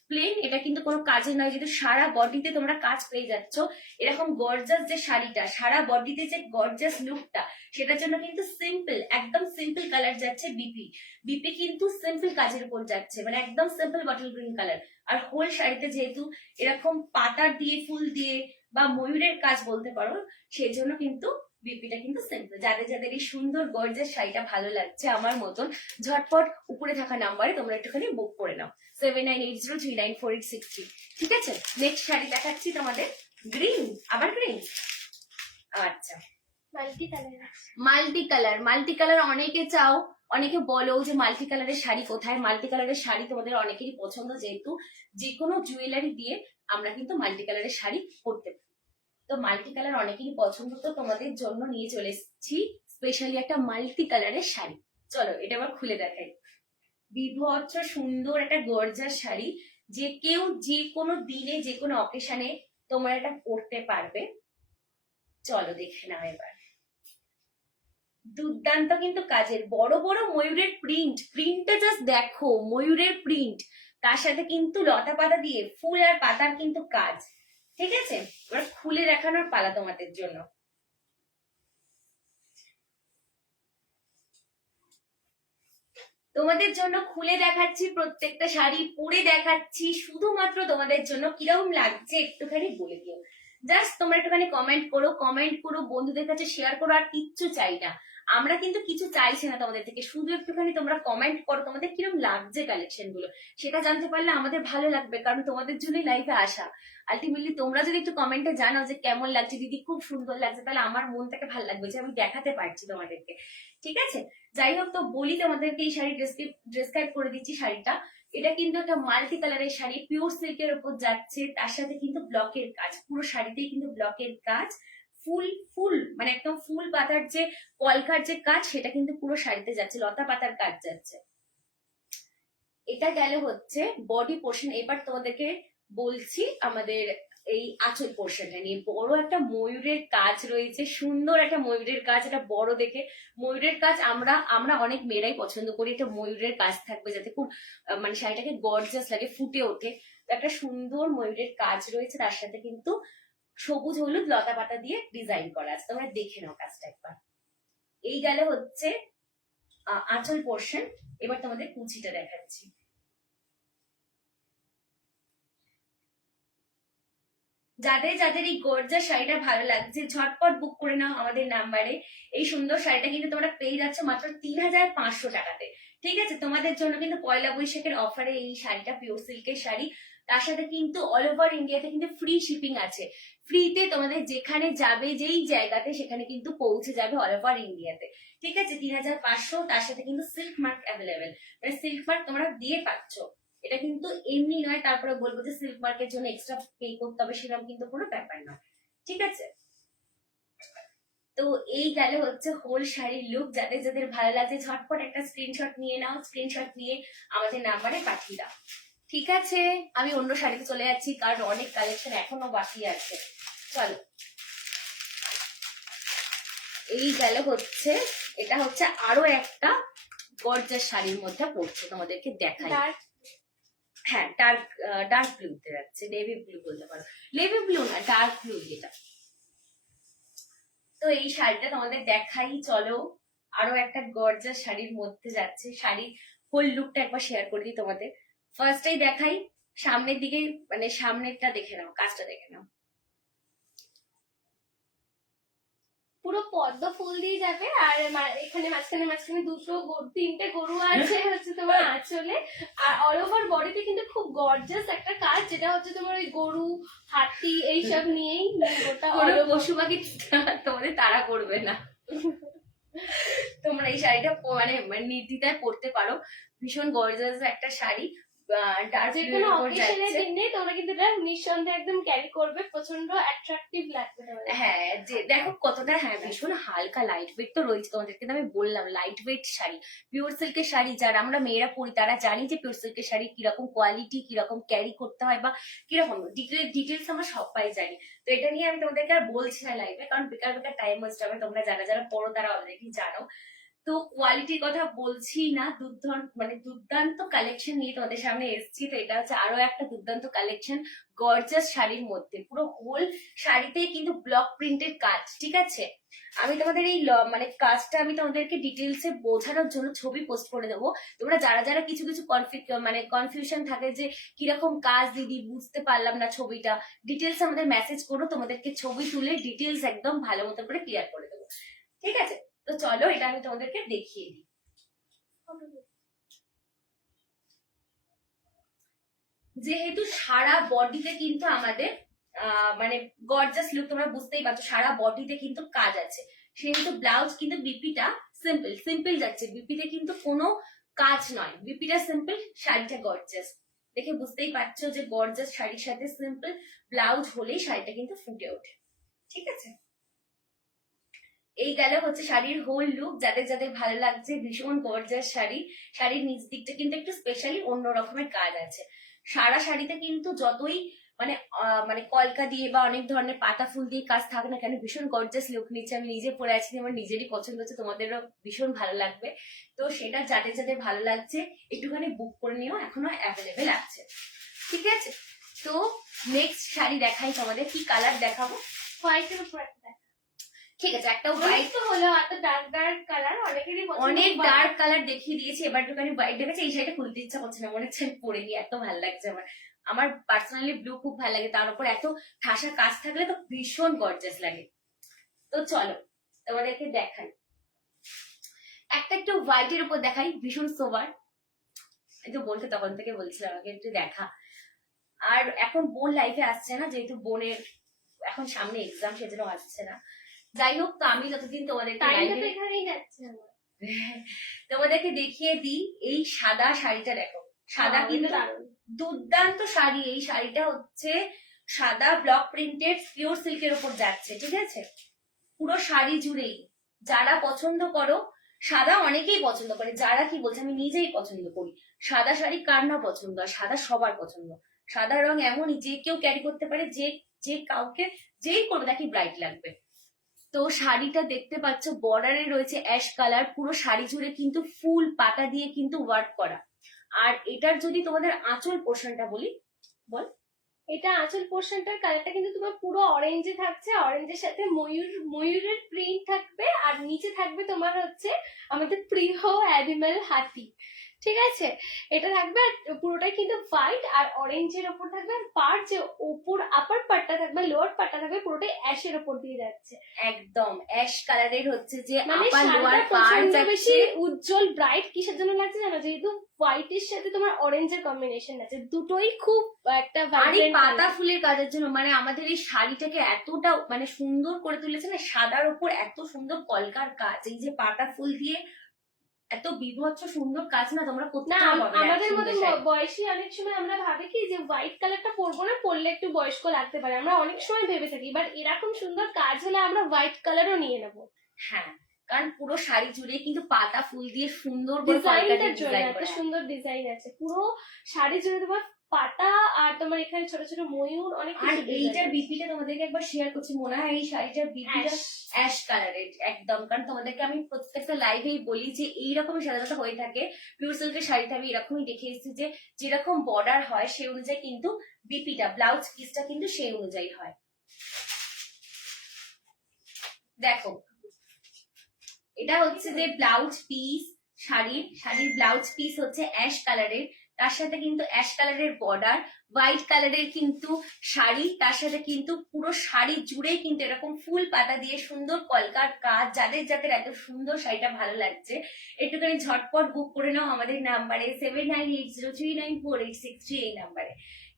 প্লেন, এটা কিন্তু কোনো কাজে নয়, যেহেতু সারা বডিতে তোমরা কাজ পেয়ে যাচ্ছ। এরকম গর্জাস যে শাড়িটা, সারা বডিতে যে গর্জাস লুকটা, সেটার জন্য কিন্তু সিম্পল, একদম সিম্পল কালার যাচ্ছে বিপি। বিপি কিন্তু সিম্পল কাজের উপর যাচ্ছে, মানে একদম সিম্পল বাটল গ্রিন কালার। আর হোল শাড়িতে যেহেতু এরকম পাতার দিয়ে ফুল দিয়ে বা ময়ূরের কাজ বলতে পারো, সেই জন্য কিন্তু বিপিটা কিন্তু সিম্পল। যাদের যাদের এই সুন্দর গর্জিয়াস শাড়িটা ভালো লাগছে আমার মতন, ঝটপট উপরে থাকা নাম্বারে তোমরা একটুখানি বুক করে নাও 7980394863। ঠিক আছে, নেক্সট শাড়ি দেখাচ্ছি তোমাদের, গ্রিন, আবার গ্রিন। আচ্ছা, multi colour. Multi colour, multi colour অনেকে চাও, অনেকে বলো যে মাল্টি কালারের শাড়ি কোথায়। মাল্টি কালারের শাড়ি তোমাদের অনেকেরই পছন্দ, যেহেতু যে কোনো জুয়েলারি দিয়ে আমরা কিন্তু মাল্টি কালারের শাড়ি পরতে পারি। তো মাল্টি কালার অনেকেরই পছন্দ, তো তোমাদের জন্য নিয়ে চলে এসেছি স্পেশালি একটা মাল্টি কালারের শাড়ি। চলো এটা আবার খুলে দেখাই। বিভৎস সুন্দর একটা গর্জাস শাড়ি, যে কেউ যে কোনো দিনে যে কোনো অকেশনে তোমরা এটা পরতে পারবে। চলো দেখে নাও এবার। দুর্দান্ত কিন্তু কাজের, বড় বড় ময়ূরের প্রিন্ট, প্রিন্টটা জাস্ট দেখো, ময়ূরের প্রিন্ট, তার সাথে কিন্তু লতা পাতা দিয়ে ফুল আর পাতার কিন্তু কাজ। ঠিক আছে, এবার খুলে দেখানোর পালা তোমাদের জন্য। তোমাদের জন্য খুলে দেখাচ্ছি প্রত্যেকটা শাড়ি, পরে দেখাচ্ছি শুধুমাত্র তোমাদের জন্য। কিরকম লাগছে একটুখানি বলে দিও, জাস্ট তোমরা একটুখানি কমেন্ট করো, কমেন্ট করো, বন্ধুদের কাছে শেয়ার করো, আর কিচ্ছু চাই না। আমরা কিন্তু কিছু চাইছি না তোমাদের থেকে, শুধু একটুখানি তোমরা কমেন্ট করো তোমাদের কিরকম লাগছে কালেকশন গুলো, সেটা জানতে পারলে আমাদের ভালো লাগবে, কারণ তোমাদের জন্যই লাইভে আসা। আলটিমেটলি তোমরা যদি একটু কমেন্টে জানাও যে কেমন লাগছে দিদি, খুব সুন্দর লাগছে, তাহলে আমার মন থেকে ভালো লাগবে যে আমি দেখাতে পারছি তোমাদেরকে। ঠিক আছে, যাই হোক, তো বলি তোমাদেরকে এই শাড়ি ডেসক্রাইব করে দিচ্ছি শাড়িটা। এটা কিন্তু একটা মাল্টি কালারের শাড়ি, পিওর সিল্কের উপর যাচ্ছে, তার সাথে কিন্তু ব্লকের কাজ, পুরো শাড়িতেই কিন্তু ব্লকের কাজ, ফুল ফুল মানে একদম ফুল পাতার যে কলকার যে কাজ সেটা কিন্তু পুরো শাড়িতে যাচ্ছে, লতা পাতার কাজ যাচ্ছে। এটা গেল হচ্ছে বডি পোর্শন। এবার তোমাদেরকে বলছি আমাদের এই আঁচল পোর্শনটা নিয়ে। বড় একটা ময়ূরের কাজ রয়েছে, সুন্দর একটা ময়ূরের কাজ, এটা বড় দেখে। ময়ূরের কাজ আমরা আমরা অনেক মেয়েরাই পছন্দ করি, একটা ময়ূরের কাজ থাকবে যাতে খুব মানে শাড়িটাকে গর্জাস লাগে, ফুটে ওঠে। তো একটা সুন্দর ময়ূরের কাজ রয়েছে, তার সাথে কিন্তু সবুজ হলুদ লতা পাতা দিয়ে ডিজাইন করা আছে। তোমরা দেখে নাও কাজটা একবার। এই গেল হচ্ছে আঁচল পোর্শন। এবার তোমাদের কুচিটা দেখাচ্ছি। যাদের যাদের এই গর্জাস শাড়িটা ভালো লাগছে ঝটপট বুক করে নাও আমাদের নাম্বারে। এই সুন্দর শাড়িটা কিন্তু তোমরা পেয়ে যাচ্ছ মাত্র 3500 টাকাতে। ঠিক আছে, তোমাদের জন্য কিন্তু পয়লা বৈশাখের অফারে এই শাড়িটা, পিওর সিল্কের শাড়ি। তার সাথে কিন্তু অল ওভার ইন্ডিয়াতে কিন্তু ফ্রি শিপিং আছে। ফ্রিতে তোমাদের যেখানে যাবে, যেই জায়গাতে, সেখানে কিন্তু পৌঁছে যাবে অল ওভার ইন্ডিয়াতে। ঠিক আছে, 3500। তার সাথে কিন্তু সিল্ক মার্ক অ্যাভেলেবেল, মানে সিল্ক মার্ক তোমরা দিয়ে পাচ্ছ। এটা কিন্তু এমনি নয় তারপরে বলবো যে সিল্ক মার্কের জন্য এক্সট্রা পে করতে হবে, সেরকম কিন্তু কোনো ব্যাপার নয়। ঠিক আছে, তো এই গেল হচ্ছে হোল শাড়ির লুক। যাদের যাদের ভালো লাগছে ঝটপট একটা স্ক্রিনশট নিয়ে নাও, স্ক্রিনশট নিয়ে আমাদের নাম্বারে পাঠিয়ে দাও। ঠিক আছে, আমি অন্য শাড়িতে চলে যাচ্ছি কারণ অনেক কালেকশন এখনো বাকি আছে। চলো, এই গেল হচ্ছে, এটা হচ্ছে আরো একটা গর্জাস শাড়ির মধ্যে পড়ছে, তোমাদেরকে দেখাই। হ্যাঁ, ডার্ক ডার্ক ব্লুতে যাচ্ছে, নেভি ব্লু বলতে পারো, নেভি ব্লু না, ডার্ক ব্লু যেটা। তো এই শাড়িটা তোমাদের দেখাই, চলো। আরো একটা গর্জাস শাড়ির মধ্যে যাচ্ছে। শাড়ির হোল লুকটা একবার শেয়ার করে দিই তোমাদের। ফার্স্টেই দেখাই সামনের দিকে, মানে সামনেরটা দেখে নাও, কাজটা দেখে নাও। পুরো পদ্ম ফুল দিয়ে যাবে, আর এখানে মাঝখানে মাঝখানে তিনটে গরু আছে হচ্ছে তোমার আঁচলে। আর অল ওভার বডিতে কিন্তু খুব গর্জাস একটা কাজ, যেটা হচ্ছে তোমার ওই গরু, হাতি এইসব নিয়েই গোটা কোনো পশু পাখি তোমাদের তাড়া করবে না। তোমরা এই শাড়িটা মানে নির্দ্বিধায় পরতে পারো। ভীষণ গর্জাস একটা শাড়ি। যে কোনো অকেশনের দিনে তোমরা কিন্তু এটা নিঃসন্দেহে একদম ক্যারি করবে, প্রচন্ড অ্যাট্রাকটিভ লাগবে। হ্যাঁ, যে দেখো কতটা, হ্যাঁ ভীষণ হালকা লাইট ওয়েট তো রয়েছে। তোমাদেরকে আমি বললাম লাইট ওয়েট শাড়ি, পিওর সিল্কের শাড়ি যারা আমরা মেয়েরা পরি তারা জানি যে পিওর সিল্কের শাড়ি কিরকম কোয়ালিটি, কিরকম ক্যারি করতে হয় বা কিরকম ডিটেলস আমরা সবাই জানি। তো এটা নিয়ে আমি তোমাদেরকে আর বলছি না লাইভে, কারণ বেকার বেকার টাইম ওয়েস্ট হবে। তোমরা যারা যারা পড়ো তারা অলরেডি জানো। তো কোয়ালিটির কথা বলছি না, দুর্দান্ত কালেকশন নিয়ে তোমাদের সামনে এসেছি। তো এটা হচ্ছে আরো একটা দুর্দান্ত কালেকশন গর্জাস শাড়ির মধ্যে। পুরো হোল শাড়িতে কিন্তু ব্লক প্রিন্টের কাজ। ঠিক আছে, আমি তোমাদের এই মানে কাজটা আমি তোমাদেরকে ডিটেলসে বোঝানোর জন্য ছবি পোস্ট করে দেবো। তোমরা যারা যারা কিছু কিছু কনফিউশন থাকে যে কিরকম কাজ দিদি বুঝতে পারলাম না ছবিটা, ডিটেলস আমাদের মেসেজ করো, তোমাদেরকে ছবি তুলে ডিটেলস একদম ভালো মতো করে ক্লিয়ার করে দেবো। ঠিক আছে, তো চলো এটা আমি তোমাদেরকে দেখিয়ে দিই। যেহেতু সারা বডিতে কিন্তু আমাদের মানে গর্জাস লুক, তোমরা বুঝতেই পারছো সারা বডিতে কিন্তু কাজ আছে। সেহেতু ব্লাউজ কিন্তু বিপিটা সিম্পল সিম্পল যাচ্ছে, বিপিতে কিন্তু কোনো কাজ নয়, বিপিটা সিম্পল, শাড়িটা গর্জাস। দেখে বুঝতেই পারছো যে গর্জাস শাড়ির সাথে সিম্পল ব্লাউজ হলেই শাড়িটা কিন্তু ফুটে ওঠে। ঠিক আছে, এই গেল হচ্ছে শাড়ির হোল লুক। যাদের যাদের ভালো লাগছে, ভীষণ গর্জাস শাড়ি। শাড়ির নিচ দিকটা কিন্তু একটু স্পেশালি অন্য রকমের কাজ আছে। সারা শাড়িতে কিন্তু যতই মানে মানে কলকা দিয়ে বা অনেক ধরনের পাতা ফুল দিয়ে কাজ থাকে না কেন, ভীষণ গর্জাস লুক নিচ্ছে। আমি নিজে পরে আছি, আমার নিজেরই পছন্দ হচ্ছে, তোমাদেরও ভীষণ ভালো লাগবে। তো সেটা যাদের যাদের ভালো লাগছে একটুখানি বুক করে নিও, এখনো অ্যাভেলেবেল আছে। ঠিক আছে, তো নেক্সট শাড়ি দেখাই তোমাদের। কি কালার দেখাবো? হোয়াইটের উপর একটা। ঠিক আছে, একটা হোয়াইট তো হলো, এত ডার্ক ডার্ক কালার অনেকেরই পছন্দ, অনেক ডার্ক কালার দেখিয়ে দিয়েছি। এবার একটুখানি হোয়াইট দেখাচ্ছি। এই শাড়িটা খুলতে ইচ্ছা করছে না, মনে হচ্ছে পরে নিয়ে এত ভালো লাগছে আমার। আমার পার্সোনালি ব্লু খুব ভালো লাগে, তার উপর এত ঠাসা কাজ থাকলে তো ভীষণ গর্জাস লাগে। তো চলো তোমাদেরকে দেখাই, একটা একটু হোয়াইটের উপর দেখাই, ভীষণ সোবার। এই তো বোনকে তখন থেকে বলছিলাম আমাকে একটু দেখা। আর এখন বোন লাইফে আসছে না, যেহেতু বোনের এখন সামনে এক্সাম, সেজন্য আসছে না। যাই হোক, তো আমি যতদিন তোমাদেরকে তোমাদেরকে দেখিয়ে দিই। এই সাদা শাড়িটা দেখো, সাদা কিন্তু দুর্দান্ত শাড়ি। এই শাড়িটা হচ্ছে সাদা ব্লক প্রিন্টেড পিওর সিল্কের উপর যাচ্ছে। ঠিক আছে, পুরো শাড়ি জুড়েই যারা পছন্দ করো সাদা অনেকেই পছন্দ করে, যারা কি বলছে আমি নিজেই পছন্দ করি। সাদা শাড়ি কার না পছন্দ, আর সাদা সবার পছন্দ। সাদা রং এমনই যে কেউ ক্যারি করতে পারে, যে যে কাউকে যেই করবে তাকে ব্রাইট লাগবে। তো শাড়িটা দেখতে পাচ্ছ বর্ডারে রয়েছে অ্যাশ কালার, পুরো শাড়ি জুড়ে কিন্তু ফুল পাতা দিয়ে কিন্তু ওয়ার্ক করা। আর এটার যদি তোমাদের আঁচল পোর্শনটা বলি, বল। এটা আঁচল পোর্শনটার কালারটা কিন্তু তোমার পুরো অরেঞ্জে থাকছে, অরেঞ্জের সাথে ময়ূরের প্রিন্ট থাকবে, আর নিচে থাকবে তোমার হচ্ছে আমাদের প্রিয় অ্যানিমাল হাতি। ঠিক আছে, এটা থাকবে, আর পুরোটাই কিন্তু হোয়াইট আর অরেঞ্জের ওপর থাকবে, আর পার যে ওপর আপার পার্টটা থাকবে, লোয়ার পার্টটা থাকবে, পুরোটাই অ্যাশের ওপর দিয়ে যাচ্ছে। একদম অ্যাশ কালারের হচ্ছে যে মানে আপার লোয়ার শাড়িটা পার্ট প্রচন্ড যাচ্ছে। বেশি উজ্জ্বল ব্রাইট কিসের জন্য লাগছে জানো? যেহেতু হোয়াইটের সাথে তোমার অরেঞ্জের কম্বিনেশন আছে, দুটোই খুব একটা আর এই vibrant পাতা color। ফুলের কাজের জন্য মানে আমাদের এই শাড়িটাকে এতটা মানে সুন্দর করে তুলেছে না, সাদার উপর এত সুন্দর কলকার কাজ, এই যে পাতা ফুল দিয়ে এত বিভৎস সুন্দর কাজ না তোমরা না কোথাও পাবে না। আমাদের এত মতো সুন্দর শাড়ি। বয়সী অনেক সময় আমরা ভাবি কি যে হোয়াইট কালারটা পরবো না, পরলে একটু বয়স্ক লাগতে পারে, আমরা অনেক সময় ভেবে থাকি, বাট এরকম সুন্দর কাজ হলে আমরা হোয়াইট কালারও নিয়ে নেবো। হ্যাঁ, কারণ পুরো শাড়ি জুড়ে কিন্তু পাতা ফুল দিয়ে সুন্দর করে কলকা ডিজাইনটার দিয়ে জন্য ডিজাইন এত করা। সুন্দর ডিজাইন আছে, পুরো শাড়ি জুড়ে তোমার পাতা, আর তোমার এখানে ছোট ছোট ময়ূর, অনেক আর কিছু এইটার বিপিটা তোমাদেরকে একবার শেয়ার করছি, মনে হয় এই শাড়িটার বিপিটা অ্যাশ কালারের একদম। কারণ তোমাদেরকে আমি প্রত্যেকটা লাইভেই বলি যে এইরকমই সাধারণত হয়ে থাকে। পিওর সিল্কের শাড়িতে আমি এরকমই দেখে এসেছি যে যেরকম বর্ডার হয় সেই অনুযায়ী কিন্তু বিপিটা, ব্লাউজ পিসটা কিন্তু সেই অনুযায়ী হয়। দেখো এটা হচ্ছে যে ব্লাউজ পিস, শাড়ির ব্লাউজ পিস হচ্ছে অ্যাশ কালারের, তার সাথে কিন্তু অ্যাশ কালারের বর্ডার, হোয়াইট কালারের কিন্তু শাড়ি, তার সাথে কিন্তু পুরো শাড়ি জুড়ে কিন্তু এরকম ফুল পাতা দিয়ে সুন্দর কলকার কাজ। যাদের যাদের এত সুন্দর শাড়িটা ভালো লাগছে একটুখানি ঝটপট বুক করে নাও আমাদের নাম্বারে 7980394863 এই নাম্বারে।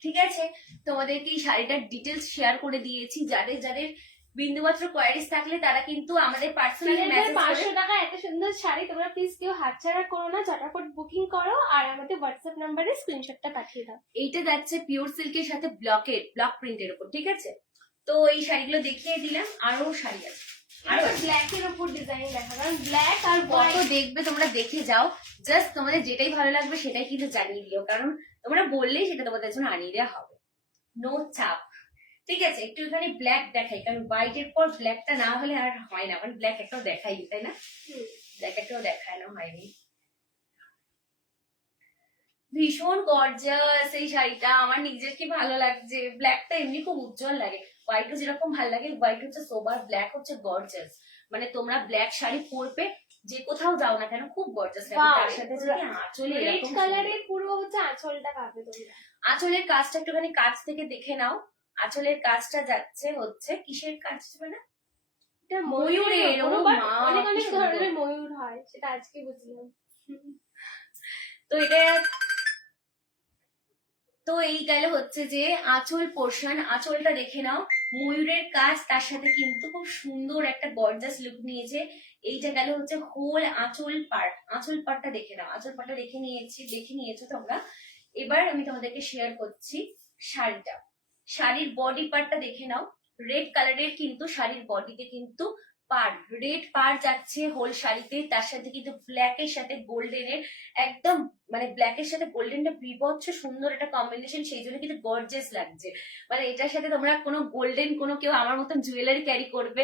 ঠিক আছে, তোমাদেরকে এই শাড়িটার ডিটেলস শেয়ার করে দিয়েছি। যাদের যাদের বিন্দুমাত্র কোয়ারিজ থাকলে তারা কিন্তু আমাদের পার্সোনালি মেসেজ করে। 500 টাকা এত সুন্দর শাড়ি তোমরা প্লিজ কেউ হাতছাড়া করো না, ঝটাফট বুকিং করো আর আমাদের হোয়াটসঅ্যাপ নাম্বারে স্ক্রিনশটটা পাঠিয়ে দাও। এইটা যাচ্ছে পিওর সিল্কের সাথে ব্লক প্রিন্টের উপর। ঠিক আছে, তো এই শাড়িগুলো দেখিয়ে দিলাম, আরো শাড়ি আছে। আর ব্ল্যাক এর উপর ডিজাইন দেখা, কারণ ব্ল্যাক আর কত হোয়াইট দেখবে তোমরা দেখে যাও, জাস্ট তোমাদের যেটাই ভালো লাগবে সেটাই কিন্তু জানিয়ে দিও, কারণ তোমরা বললেই সেটা তোমাদের জন্য আনিয়ে দেওয়া হবে, নো চাপ। ঠিক আছে, একটু এখানে ব্ল্যাক দেখাই, কারণ হোয়াইটের পর ব্ল্যাকটা না হলে আর হয় না, মানে ব্ল্যাক একটাও দেখাই, তাই না? ব্ল্যাক একটাও দেখায় না, হয়নি। ভীষণ গর্জাস এই শাড়িটা, আমার নিজের কি ভালো লাগছে। ব্ল্যাকটা এমনি খুব উজ্জ্বল লাগে, হোয়াইটও যেরকম ভালো লাগে, হোয়াইট হচ্ছে সোবার, ব্ল্যাক হচ্ছে গর্জাস। মানে তোমরা ব্ল্যাক শাড়ি পরবে যে কোথাও যাও না কেন খুব গর্জাস লাগে। Wow. তার সাথে যদি আঁচলে রেড এরকম কালারের পুরো হচ্ছে আঁচলটা পাবে তোমরা। আঁচলের কাজটা একটুখানি কাছ থেকে দেখে নাও। আঁচলের কাজটা যাচ্ছে হচ্ছে কিসের কাজ মানে? এটা ময়ূরের, ও but মা, অনেক কি অনেক সুন্দর। ধরনের ময়ূর হয়, সেটা আজকে বুঝলাম। তো এটা, তো এই গেল হচ্ছে যে আঁচল পোর্শন। আঁচলটা দেখে নাও, ময়ূরের কাজ, তার সাথে কিন্তু খুব সুন্দর একটা গর্জাস লুক নিয়েছে। এইটা গেল হচ্ছে হোল আঁচল পার্ট। আঁচল পার্টটা দেখে নাও, আঁচল পার্টটা দেখে নিয়েছো তোমরা। এবার আমি তোমাদেরকে শেয়ার করছি শাড়িটা। শাড়ির বডি পার্টটা দেখে নাও, রেড কালারের কিন্তু শাড়ির বডিতে কিন্তু পার, রেড পার যাচ্ছে হোল শাড়িতে, তার সাথে কিন্তু ব্ল্যাকের সাথে গোল্ডেনের একদম, মানে ব্ল্যাকের সাথে গোল্ডেনটা বিভৎস সুন্দর একটা কম্বিনেশন, সেই জন্য কিন্তু গর্জিয়াস লাগছে। মানে এটার সাথে তোমরা কোনো গোল্ডেন কোনো কেউ আমার মতন জুয়েলারি ক্যারি করবে,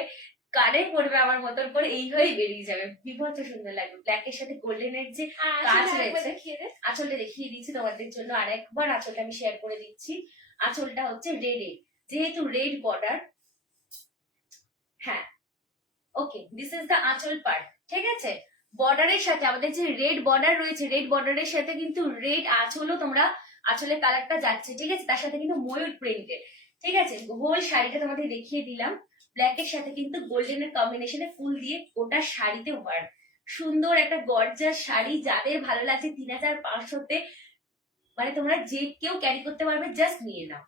কানে পড়বে আমার মতন করে, এই হয়েই বেরিয়ে যাবে, বিভৎস সুন্দর লাগবে। ব্ল্যাকের সাথে গোল্ডেনের যে কাজ রয়েছে, আঁচলটা দেখিয়ে দিচ্ছি তোমাদের জন্য আরেকবার, আঁচলটা আমি শেয়ার করে দিচ্ছি। আঁচলটা হচ্ছে রেডে, যেহেতু রেড বর্ডার, হ্যাঁ ওকে, দিস ইজ দ্য আঁচল পার্ট। ঠিক আছে, বর্ডারের সাথে আমাদের যে রেড বর্ডার রয়েছে, রেড বর্ডারের সাথে কিন্তু রেড আঁচলও তোমরা, আঁচলের কালারটা যাচ্ছে। ঠিক আছে, তার সাথে কিন্তু ময়ূর প্রিন্টেড। ঠিক আছে, হোল শাড়িটা তোমাদের দেখিয়ে দিলাম, ব্ল্যাকের সাথে কিন্তু গোল্ডেনের কম্বিনেশনে ফুল দিয়ে গোটা শাড়িতে ওয়ার্ক, সুন্দর একটা গর্জাস শাড়ি। যাদের ভালো লাগছে 3500-তে, মানে তোমরা যে কেউ ক্যারি করতে পারবে, জাস্ট নিয়ে নাও।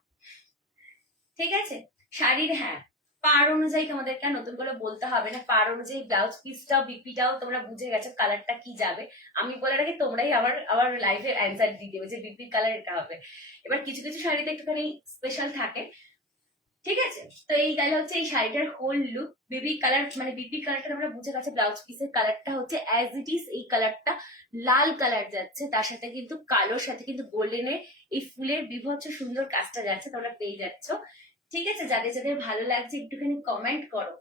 ঠিক আছে, শাড়ির হ্যাঁ পার অনুযায়ী তোমাদেরকে আর নতুন করে বলতে হবে না, পার অনুযায়ী ব্লাউজ পিসটাও বিপিটাও তোমরা বুঝে গেছো কালারটা কি যাবে। আমি বলে রাখি, তোমরাই আবার লাইভে অ্যান্সার দিয়ে দেবে যে বিপির কালার এটা হবে। এবার কিছু কিছু শাড়িতে একটুখানি স্পেশাল থাকে, ঠিক আছে। তো এই গেল হচ্ছে এই শাড়িটার হোল লুক। বেবি কালার মানে বেবি কালারটা আমরা বুঝে গেছে, ব্লাউজ পিসের কালারটা হচ্ছে অ্যাজ ইট ইজ এই কালারটা, লাল কালার যাচ্ছে, তার সাথে কিন্তু কালোর সাথে কিন্তু গোল্ডেনের এই ফুলের বিভৎস সুন্দর কাজটা যাচ্ছে, তোমরা পেয়ে যাচ্ছ। ঠিক আছে, যাদের যাদের ভালো লাগছে একটুখানি কমেন্ট করো।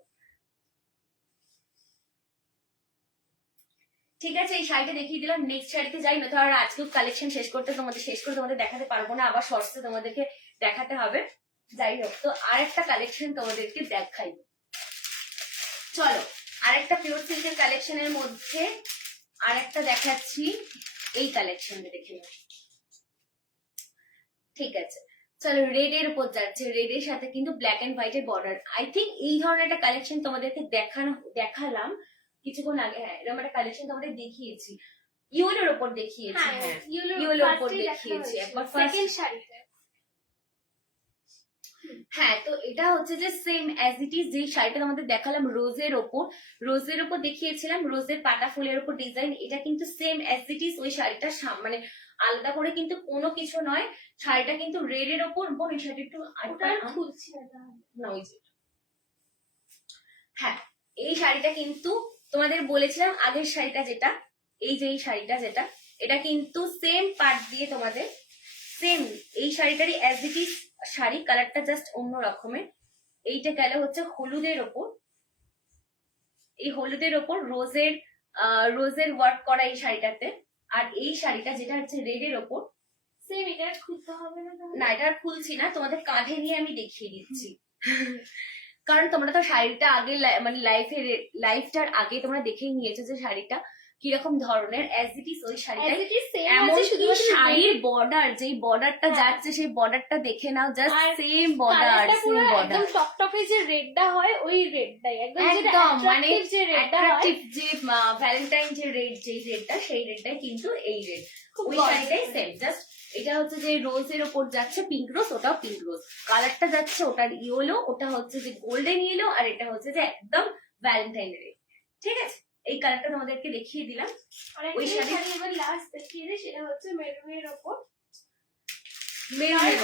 ঠিক আছে, এই শাড়িটা দেখিয়ে দিলাম। নেক্সট শাড়িতে যাই, না তো আর আজকে কালেকশন শেষ করে তোমাদের দেখাতে পারবো না, আবার শর্টসে তোমাদেরকে দেখাতে হবে। যাই হোক, তো আরেকটা কালেকশন তোমাদেরকে দেখাই। চলো আরেকটা পিওর সিল্কের কালেকশনের মধ্যে আরেকটা দেখাচ্ছি, এই কালেকশনটা দেখে নাও। ঠিক আছে, চলো রেড এর উপর যাচ্ছে, রেড এর সাথে কিন্তু ব্ল্যাক এন্ড হোয়াইট এর বর্ডার। আই থিঙ্ক এই ধরনের একটা কালেকশন তোমাদেরকে দেখালাম কিছুক্ষণ আগে। হ্যাঁ, এরকম একটা কালেকশন তোমাদের দেখিয়েছি, ইউলোর উপর দেখিয়েছি। হ্যাঁ, ইউলোর উপর দেখিয়েছি একবার সেকেন্ড শাড়িতে। হ্যাঁ, তো এটা হচ্ছে যে সেম অ্যাজ ইট ইজ যে শাড়িটা তোমাদের দেখালাম রোজের ওপর দেখিয়েছিলাম, রোজের পাতা ফুলের উপর ডিজাইন, এটা কিন্তু সেম অ্যাজ ইট ইজ ওই শাড়িটা মানে আলাদা করে কিন্তু কোনো কিছু নয়। শাড়িটা কিন্তু রেড এর ওপর। বোন এই শাড়িটা একটু খুলছি না, ওই যে হ্যাঁ, এই শাড়িটা কিন্তু তোমাদের বলেছিলাম আগের শাড়িটা যেটা, এই যে এই শাড়িটা যেটা, এটা কিন্তু সেম পার্ট দিয়ে তোমাদের সেম এই শাড়িটারই অ্যাজ ইট ইজ শাড়ি, কালারটা জাস্ট অন্য রকমের। এইটা গেল হচ্ছে হলুদের ওপর, এই হলুদের ওপর রোজের ওয়ার্ক করা এই শাড়িটাতে। আর এই শাড়িটা যেটা হচ্ছে রেড এর ওপর, সেম এটা খুলতে হবে না? না এটা আর খুলছি না, তোমাদের কাঁধে নিয়ে আমি দেখিয়ে দিচ্ছি। কারণ তোমরা তো শাড়িটা আগে মানে লাইফটার আগে তোমরা দেখেই নিয়েছো যে শাড়িটা কিরকম ধরনের, অ্যাজ ইট ইজ ওই শাড়িটা। এমনকি শাড়ির বর্ডার, যেই বর্ডারটা যাচ্ছে সেই বর্ডারটা দেখে নাও, just same border, same border. একদম টকটকে যে রেডটা হয় ওই রেডটাই একদম মানে যে রেডটা হয়, যে ভ্যালেন্টাইন যে রেড, যেই রেডটা সেই রেডটাই কিন্তু এই রেড, ওই শাড়িটাই সেম। জাস্ট এটা হচ্ছে যে রোজের ওপর যাচ্ছে পিঙ্ক রোজ, ওটাও পিঙ্ক রোজ, কালারটা যাচ্ছে ওটার ইয়েলো, ওটা হচ্ছে যে গোল্ডেন ইয়েলো, আর এটা হচ্ছে যে একদম ভ্যালেন্টাইন রেড। ঠিক আছে, এই কালারটা তোমাদেরকে দেখিয়ে দিলাম। ওই শাড়ি এবার লাস্ট দেখিয়ে দিই, সেটা হচ্ছে মেরুনের ওপর।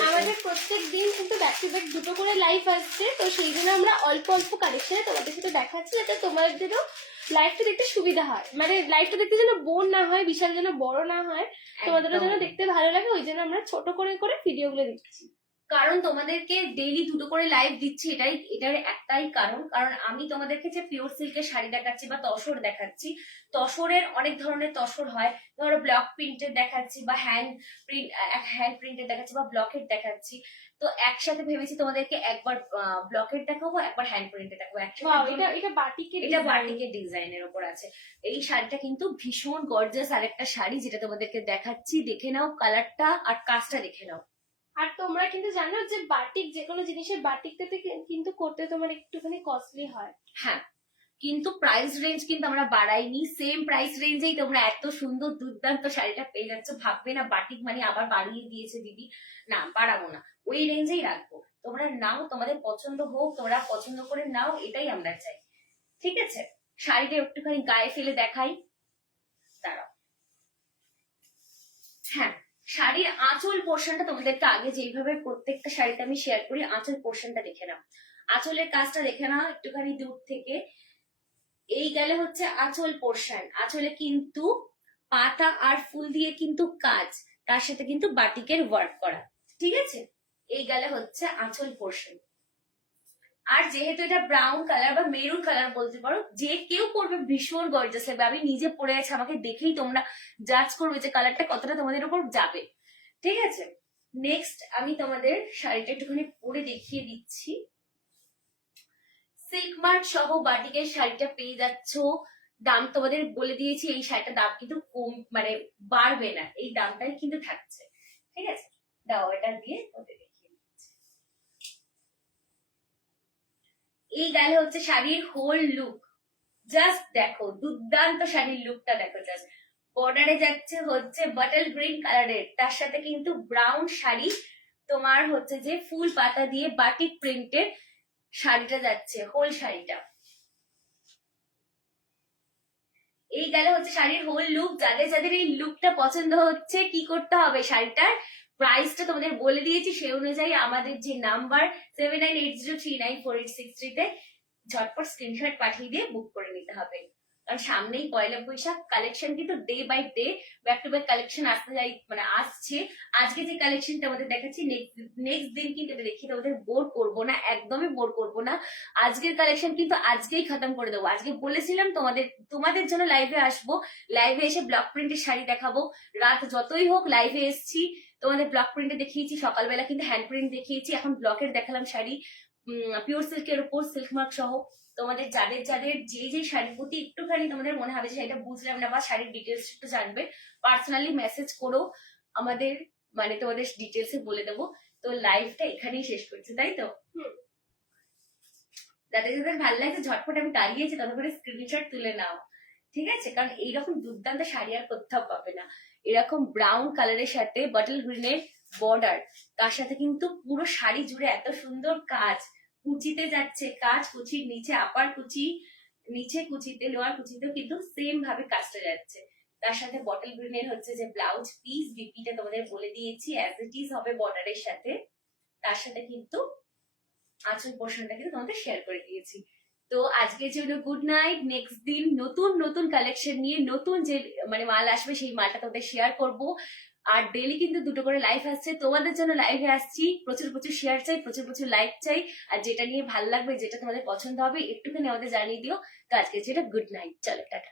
আমাদের প্রত্যেক দিন কিন্তু ব্যাক টু ব্যাক দুটো করে লাইভ আসছে, তো সেই জন্য আমরা অল্প অল্প কালেকশনে তোমাদের সাথে দেখাচ্ছি, যাতে তোমাদেরও লাইভটা দেখতে সুবিধা হয়, মানে লাইভটা দেখতে যেন বোর না হয়, বিশাল যেন বড় না হয়, তোমাদেরও যেন দেখতে ভালো লাগে, ওই জন্য আমরা ছোট করে করে ভিডিওগুলো দিচ্ছি। কারণ তোমাদেরকে ডেইলি দুটো করে লাইভ দিচ্ছি, এটার একটাই কারণ আমি তোমাদেরকে যে পিওর সিল্কের শাড়ি দেখাচ্ছি বা তসর দেখাচ্ছি, তসরের অনেক ধরনের তসর হয়, ধরো ব্লক প্রিন্টের দেখাচ্ছি বা হ্যান্ড প্রিন্টের দেখাচ্ছি বা ব্লকের দেখাচ্ছি। তো একসাথে ভেবেছি তোমাদেরকে একবার ব্লকের দেখাবো, একবার হ্যান্ড প্রিন্টের দেখাবো একসাথে। এটা বাটিকের ডিজাইনের উপর আছে। এই শাড়িটা কিন্তু ভীষণ গর্জিয়াস আরেকটা শাড়ি, যেটা তোমাদেরকে দেখাচ্ছি, দেখে নাও কালারটা আর কাজটা দেখে নাও। আর তোমরা কিন্তু জানো যে বাটিক, যে কোনো জিনিসের বাটিকটাতে কিন্তু করতে তোমার একটুখানি কস্টলি হয়। হ্যাঁ, কিন্তু প্রাইস রেঞ্জ কিন্তু আমরা বাড়াইনি, সেম প্রাইস রেঞ্জেই তোমরা এত সুন্দর দুর্দান্ত শাড়িটা পেয়ে যাচ্ছ। ভাববে না বাটিক মানে আবার বাড়িয়ে দিয়েছে দিদি, না বাড়াবো না, ওই রেঞ্জেই রাখবো। তোমরা নাও, তোমাদের পছন্দ হোক, তোমরা পছন্দ করে নাও, এটাই আমরা চাই। ঠিক আছে, শাড়িটা একটুখানি গায়ে ফেলে দেখাই, দাঁড়াও। হ্যাঁ, শাড়ির আঁচল পোর্শনটা তোমাদেরকে আগে যেইভাবে প্রত্যেকটা শাড়িতে আমি শেয়ার করি, আঁচল পোর্শনটা দেখে নাও, আঁচলের কাজটা দেখে নাও একটুখানি দূর থেকে। এই গেলে হচ্ছে আঁচল পোর্শন, আঁচলে কিন্তু পাতা আর ফুল দিয়ে কিন্তু কাজ, তার সাথে কিন্তু বাটিকের ওয়ার্ক করা। ঠিক আছে, এই গেলে হচ্ছে আঁচল পোর্শন। আর যেহেতু এটা ব্রাউন কালার বা মেরুন কালার বলতে পারো, যে কেউ পরবে ভীষণ গর্জাস লাগবে। আমি নিজে পরে আছি, আমাকে দেখেই তোমরা জাজ করবে যে কালারটা কতটা তোমাদের উপর যাবে। ঠিক আছে, নেক্সট আমি তোমাদের শাড়িটা একটুখানি পরে দেখিয়ে দিচ্ছি। সিল্ক মার্ক সহ বাটিকের শাড়িটা পেয়ে যাচ্ছ। দাম তোমাদের বলে দিয়েছি, এই শাড়িটার দাম কিন্তু কম মানে বাড়বে না, এই দামটাই কিন্তু থাকছে। ঠিক আছে, দাও এটা দিয়ে ওদের দেখিয়ে দিচ্ছি। এই গেল হচ্ছে শাড়ির হোল লুক, জাস্ট দেখো দুর্দান্ত শাড়ির লুকটা দেখো। জাস্ট বর্ডারে যাচ্ছে হচ্ছে বাটল গ্রিন কালারের, তার সাথে কিন্তু ব্রাউন শাড়ি, তোমার হচ্ছে যে ফুল পাতা দিয়ে বাটিক প্রিন্টের শাড়িটা যাচ্ছে, হোল শাড়িটা। এই গেল হচ্ছে শাড়ির হোল লুক। যাদের যাদের এই লুকটা পছন্দ হচ্ছে, কি করতে হবে, শাড়িটার প্রাইসটা তোমাদের বলে দিয়েছি, সেই অনুযায়ী আমাদের যে নাম্বার 7980394863 তে ঝটপট স্ক্রিনশট পাঠিয়ে দিয়ে বুক করে নিতে হবে। কারণ সামনেই পয়লা বৈশাখ, কালেকশন কিন্তু day by day back to back collection আসছে। আজকে যে কালেকশনটা আমাদের দেখাচ্ছি, নেক্সট দিন কিন্তু এটা দেখিয়ে তোমাদের বোর করবো না, একদমই বোর করবো না। আজকের কালেকশন কিন্তু আজকেই খতম করে দেবো। আজকে বলেছিলাম তোমাদের জন্য লাইভে আসবো, লাইভে এসে ব্লক প্রিন্টের শাড়ি দেখাবো। রাত যতই হোক লাইভে এসছি, তোমাদের ব্লক প্রিন্টে দেখিয়েছি, সকালবেলা কিন্তু হ্যান্ড প্রিন্ট দেখিয়েছি, এখন ব্লকের দেখালাম শাড়ি পিওর সিল্কের উপর সিল্ক মার্ক সহ। তোমাদের যাদের যে শাড়ির প্রতি একটুখানি তোমাদের মনে হবে যে শাড়িটা বুঝলাম না বা শাড়ির ডিটেলস একটু জানবে, পার্সোনালি মেসেজ করো আমাদের, মানে তোমাদের ডিটেলসে বলে দেবো। তো লাইভটা এখানেই শেষ করছি, তাই তো? যাদের ভালো লাগছে ঝটপট আমি দাঁড়িয়েছি তখন করে স্ক্রিনশট তুলে নাও, ঠিক আছে? কারণ এইরকম দুর্দান্ত শাড়ি আর কোথাও পাবে না। এরকম ব্রাউন কালারের সাথে বটল গ্রিনের বর্ডার, তার সাথে কিন্তু পুরো শাড়ি জুড়ে এত সুন্দর কাজ, কুচিতে যাচ্ছে কাজ, কুচির নিচে আপার কুচি, নিচে কুচিতে লোয়ার কুচিতেও কিন্তু সেম ভাবে কাজটা যাচ্ছে। তার সাথে বটল গ্রিনের হচ্ছে যে ব্লাউজ পিস, বিপিটা তোমাদের বলে দিয়েছি অ্যাজ ইট ইজ হবে বর্ডারের সাথে। তার সাথে কিন্তু আঁচল পোর্শনটা কিন্তু তোমাদের শেয়ার করে দিয়েছি। তো আজকের জন্য গুড নাইট। নেক্সট দিন নতুন কালেকশন নিয়ে নতুন যে মানে মাল আসবে সেই মালটা তোমাদের শেয়ার করব। আর ডেলি কিন্তু 2টো করে লাইভ আসছে, তোমাদের জন্য লাইভে আসছি। প্রচুর শেয়ার চাই, প্রচুর লাইক চাই। আর যেটা নিয়ে ভালো লাগবে, যেটা তোমাদের পছন্দ হবে একটুখানি আমাদের জানিয়ে দিও। তো আজকে যেটা গুড নাইট, চলো টাটা।